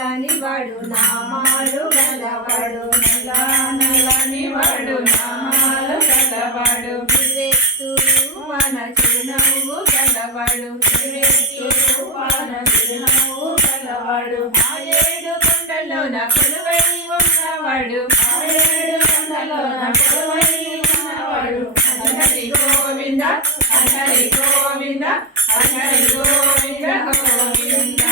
నల్లని వాడు నామాలు గలవాడు నల్లని వాడు నామాలు గలవాడు మన చిరునవ్వు గలవాడు మన చిరునవ్వు గలవాడు ఆ ఏడు కొండలోన కొలువై ఉన్నవాడు హరి గోవింద హరి గోవింద హరి గోవింద గోవింద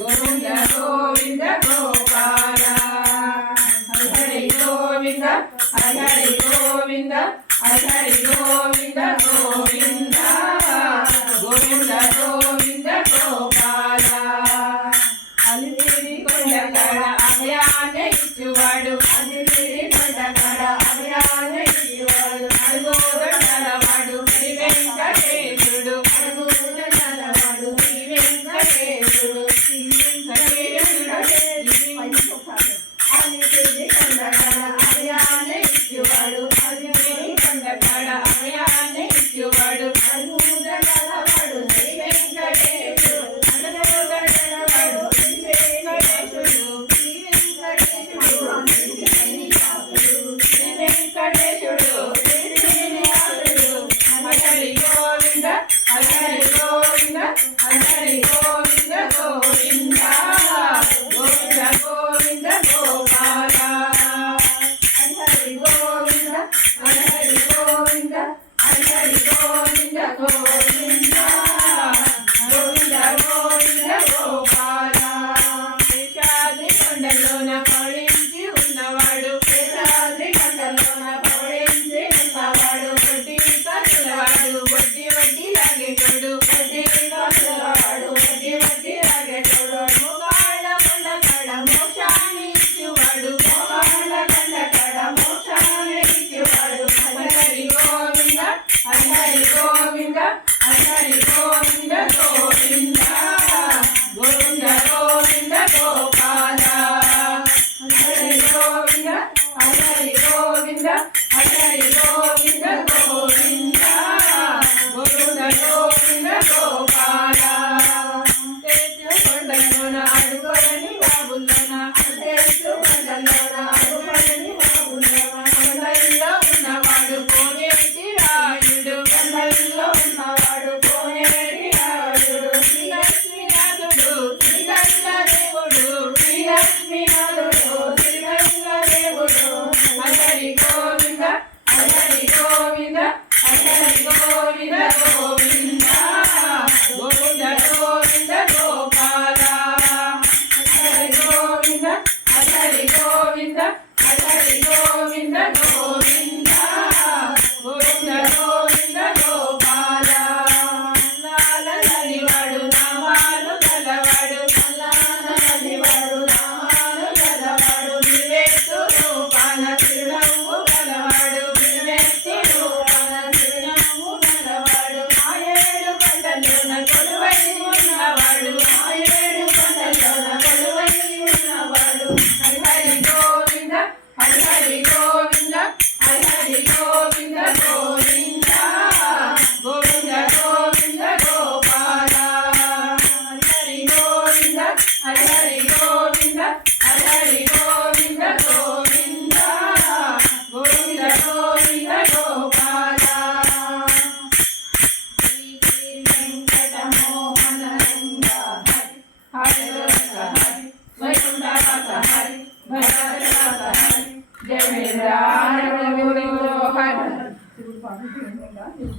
గోవింద గోవింద గోపాల హరి గోవింద హరి గోవింద హరి గోవింద గోవింద గోవింద గోవింద గోపాల అలిపిరి కొండకడ అభయాన్ని ఇచ్చువాడు అలిపిరి కొండకడ అభయాన్ని ఇచ్చువాడు అడుగోడలవాడు శ్రీ వెంకటేశుడు అడుగులవాడు శ్రీ వెంకటేశుడు అలిపిరి కొండకడ అభయాన్ని ఇచ్చువాడు అలిపిరి కొండకడ అభయాన్ని ఇచ్చువాడు అడుగులవాడు శ్రీ వెంకటేశుడు హరి గోవింద హరి గోవింద హరి గోవింద గోవింద గోవింద గోవింద గోపాల హరి గోవింద హరి గోవింద హరి గోవింద గోవింద గోవింద గోవింద గోపాల శేషాద్రి కొండలోన పడించి ఉన్నవాడు శేషాద్రి కొండలోన పడించి ఉన్నవాడు వడ్డీ కసులవాడు వడ్డీ వడ్డీ లాగేటోడు వడ్డీ కసులవాడు వడ్డీ వడ్డీ లాగేటోడు మోకాళ్ళ కొండ కడ మోక్షాన్ని ఇచ్చువాడు మోకాళ్ళ కొండ కడ మోక్షాన్ని ఇచ్చువాడు హరి గోవింద హరి గోవింద హరి గోవింద గోవింద గోవింద గోవింద గోపాల హరి గోవింద హరి గోవింద హరి గోవింద గోవింద గోవింద గోవింద గోపాల కొండలోన అడుగులని బాబుల్లోన కొండలోన అడుగులని బాబుల్లోన కొండల్లో ఉన్నవాడు కోనేటి రాయుడు కొండల్లో ఉన్నవాడు కోనేటి రాయుడు శ్రీలక్ష్మీనాథుడు శ్రీగల్ల దేవుడు శ్రీలక్ష్మీనాథుడు శ్రీగల్ల దేవుడు హరి గోవింద హరి గోవింద హరి గోవింద గోవింద గోవింద గోవింద గోపాల హరి గోవింద హరి గోవింద హరి గోవింద గోవింద గోవింద గోవింద గోపాల నల్లని వాడు నామాలు గలవాడు నల్లని వాడు నామాలు గలవాడు నివేత్తు రూపాన చిరునవ్వు గలవాడు నివేత్తు రూపాన చిరునవ్వు గలవాడు ఆ ఏడు కొండలోన కొలువై ఉన్నవాడు ఆ ఏడు కొండలోన కొలువై ఉన్నవాడు హరి గోవింద హరి గోవింద హరి గోవింద గోవింద గోవింద గోవింద గోపాల హరి గోవింద హరి గోవింద హరి గోవింద గోవింద గోవింద గోవింద గోపాల శ్రీ వెంకటమోహన రంగ హరి హరి వైకుంఠనాథ హరి భరతనాథ హరి జయ హరి